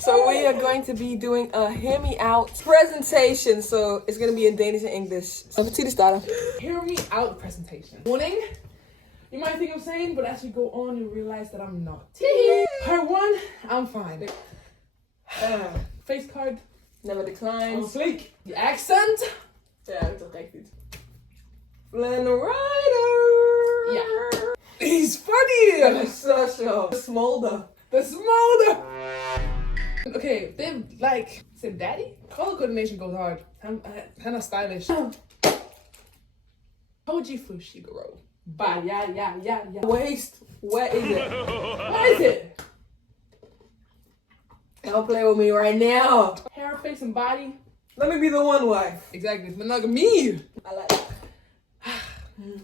So we are going to be doing a hear me out presentation. So it's going to be in Danish and English. So Petite starter. Hear me out presentation. Warning, you might think I'm sane, but as we go on, you realize that I'm not. Part 1, I'm fine. Face card. Never I'm declines. sleek. The accent. Ja, dat is toch echt iets. Flynn Rider. Yeah. He's funny. So smolder. The smolder. Okay, they like said daddy. Color coordination goes hard. Han er stylish. Koji Fushiguro. Ba yeah. Waist. Where is it? What is it? Don't play with me right now. Hair, face, and body. Let me be the one wife. Exactly. Monogamy. I like it.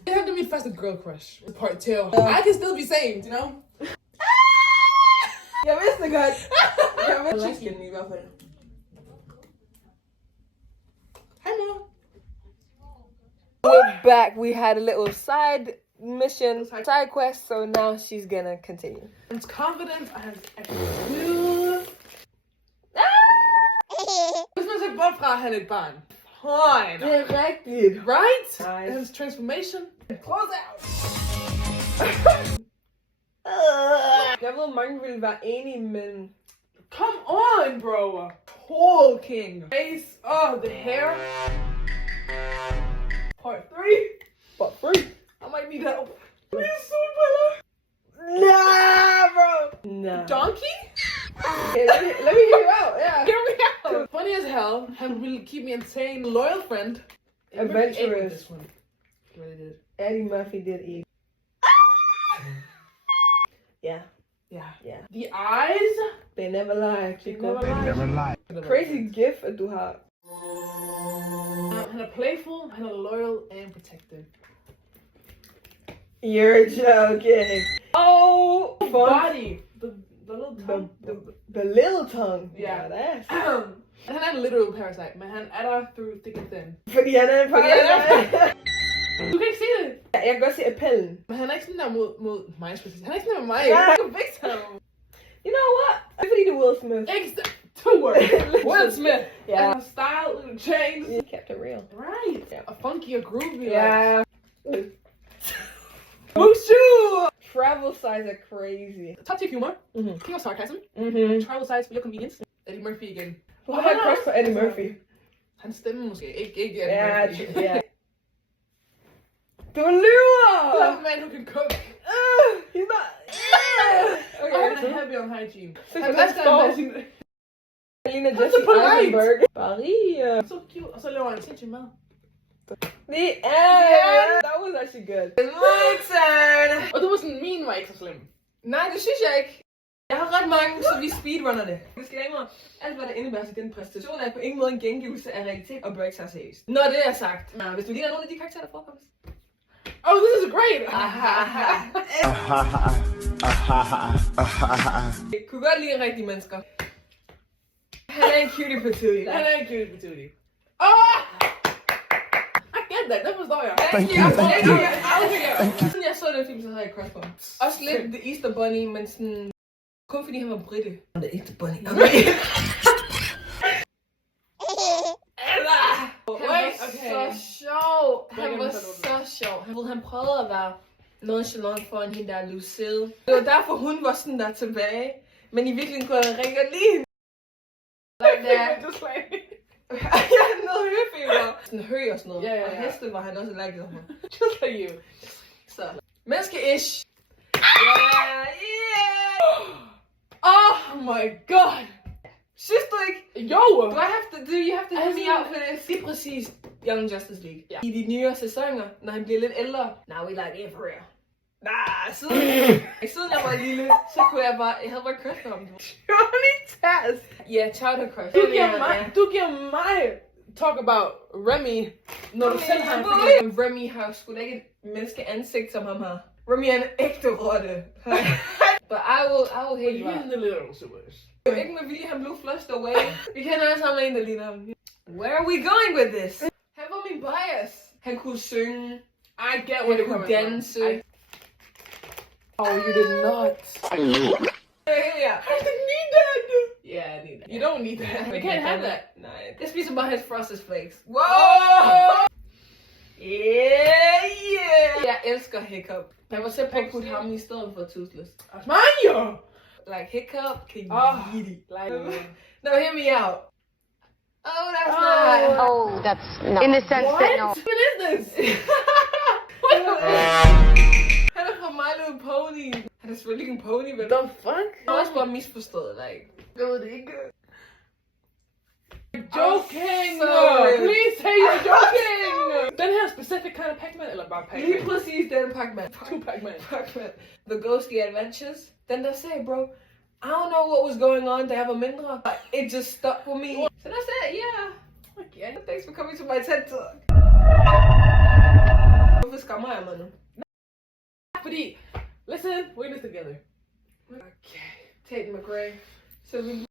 It had to be first a girl crush. Part 2. I can still be sane, you know? Jeg vidste det godt. Jeg vidste chicken i hvert fald. Hi, Mom. We're back. We had a little side mission, side quest, so now she's gonna continue. I'm confident. I can Hvis man ser bort fra at have et barn. Fine. Det er rigtigt. Right? Nice. And his transformation. Close out. Jeg ved, mange ville være enige, men... Come on, bro. Tall king. Face. Oh, the hair. Part 3. But free. I might need help. He's so better. Nah, bro. Nah. Donkey? Okay, let me hear you out. Yeah. Hear me out. Funny as hell. And will keep me insane. Loyal friend. Adventurous. This one. He really did. Eddie Murphy did eat. Yeah. Yeah. The eyes. They never lie. Chico. Never lie. Crazy gift at du har. Han er playful, han er loyal and protective. You're joking. Oh, fun. Body. The little tongue. The little tongue. Yeah. That's. Han er en literal parasite, men han er der through thick and thin. Fordi han er en parasite. Du kan ikke se det. Jeg kan godt se appellen. Men han er ikke sådan der mod mig, skulle jeg sige. Han er ikke sådan der med mig. Ja. Han er vægt ham. You know what? Det er fordi det er Will Smith. Ikke two words. Will Smith. Yeah. And style, little chains. You kept it real. Right. Yeah. A funky, a groovy. Yeah. Mushu! Travel size are crazy. Top tier humor. Mhm. King of sarcasm. Mhm. Travel size for your convenience. Eddie Murphy igen. Hvorfor har jeg crush på Eddie Murphy? Hans stemme måske. Ikke Eddie Ja, Murphy. ja. Du lyver! Love man who can cook. He's not... Okay, Okay, I'm heavy on hygiene. Så Han kan elsker stå. at sin... Alina så Jesse polite. Eisenberg. Paris. So cute. Og så laver han sindssygt mad. The end! That was actually good. It's my turn! Og du var sådan, min var ikke så slem. Nej, det synes jeg ikke. Jeg har ret mange, så vi speedrunner det. Disclaimer. Alt hvad der indebærer til den præstation er på ingen måde en gengivelse af realitet og bør ikke tage seriøst. Når det er sagt, hvis du ligner nogle af de karakterer, der forekommer. Oh, this is great! Jeg kunne godt lide rigtige mennesker. Han er en cutie patootie. Han er en cute patootie. Oh! I get that, det forstår jeg. Thank you. Thank you. Siden jeg så den film, så havde jeg crush på ham. Også lidt The Easter Bunny, men sådan... Kun fordi han var britte. The Easter Bunny. Han var så sjov. Han var så sjov. Han prøvede at være nonchalant foran hende der Lucille. Det var derfor hun var sådan der tilbage. Men i virkeligheden kunne jeg rigtig godt lide hende. Jeg havde noget høfeber. Sådan hø og sådan noget. Ja. Og heste var han også allergisk for. Just like you. Så. Menneske-ish. Yeah. Oh my god. Synes du ikke? Jo! You have to hear me out for this. Det er præcis Young Justice League. Ja. I de nyere sæsoner, når han bliver lidt ældre. Now we like it for real. Siden jeg var lille, så kunne jeg havde bare crush på ham. Johnny Taz. Ja, childhood crush. Du giver mig talk about Remy, når du selv har en Remy har sgu da ikke et menneske ansigt, som ham har. Remy er en ægte rotte. But I will hate you. He's in the little sewers. Ikke med vilje, han blev flushed away. Vi kender alle sammen en, der ligner ham. Where are we going with this? Han var min bias. Han kunne synge. I get what Han kunne danse. Oh, you did not. Yeah. I didn't need that. Yeah, I need You don't need that. You can't have that. Nej, jeg spiser bare hans Frosted Flakes. Wow! Yeah! Jeg elsker Hiccup. Jeg var selv på at putte ham i stedet for Toothless. Asmanio! Like Hiccup can Oh, eat it. like, No, hear me out. Oh, that's not. Oh, that's no. In the sense what? that no. What is this? Han er fra My Little Pony. Han er selvfølgelig ikke en pony, vel? The fuck? Jeg har også bare misforstået, like. Jeg ved det ikke. Joking! sorry. Please say you're joking! Den her specific kind of Pac-Man, eller bare Lige Pac-Man? præcis den Pac-Man. Two Pac-Man. Pac-Man. The Ghosty Adventures. Den der sagde, bro, I don't know what was going on, da jeg var mindre. It just stuck with me. So that's it, yeah. Okay. Thanks for coming to my TED Talk. Hvorfor skammer jeg mig nu? Fordi, listen, we're in this together. Okay. Tate McRae. Så vi